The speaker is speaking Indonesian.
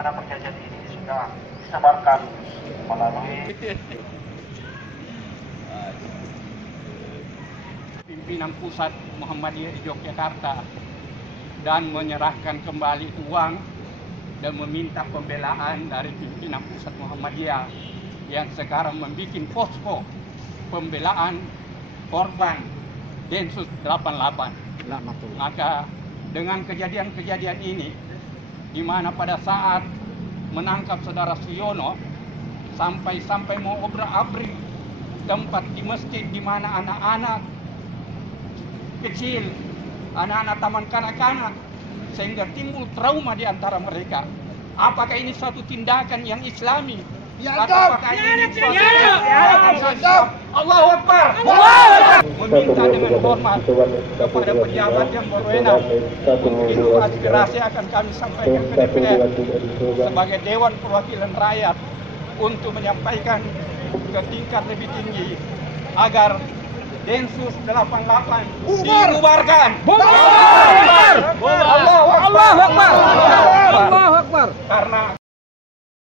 Mana perjanjian ini sudah disebarkan melalui pimpinan pusat Muhammadiyah di Yogyakarta dan menyerahkan kembali uang dan meminta pembelaan dari pimpinan pusat Muhammadiyah yang sekarang membuat posko pembelaan korban Densus 88. Maka dengan kejadian-kejadian ini, di mana pada saat menangkap saudara Siono sampai mau obrak-abrik tempat di masjid di mana anak-anak kecil, anak-anak taman kanak-kanak, sehingga timbul trauma di antara mereka. Apakah ini suatu tindakan yang islami? Apakah ini suatu Allahu Akbar. Meminta dengan hormat kepada pejabat yang berwenang untuk aspirasi akan kami sampaikan ke DPR sebagai Dewan Perwakilan Rakyat untuk menyampaikan ke tingkat lebih tinggi agar Densus 88 dibubarkan.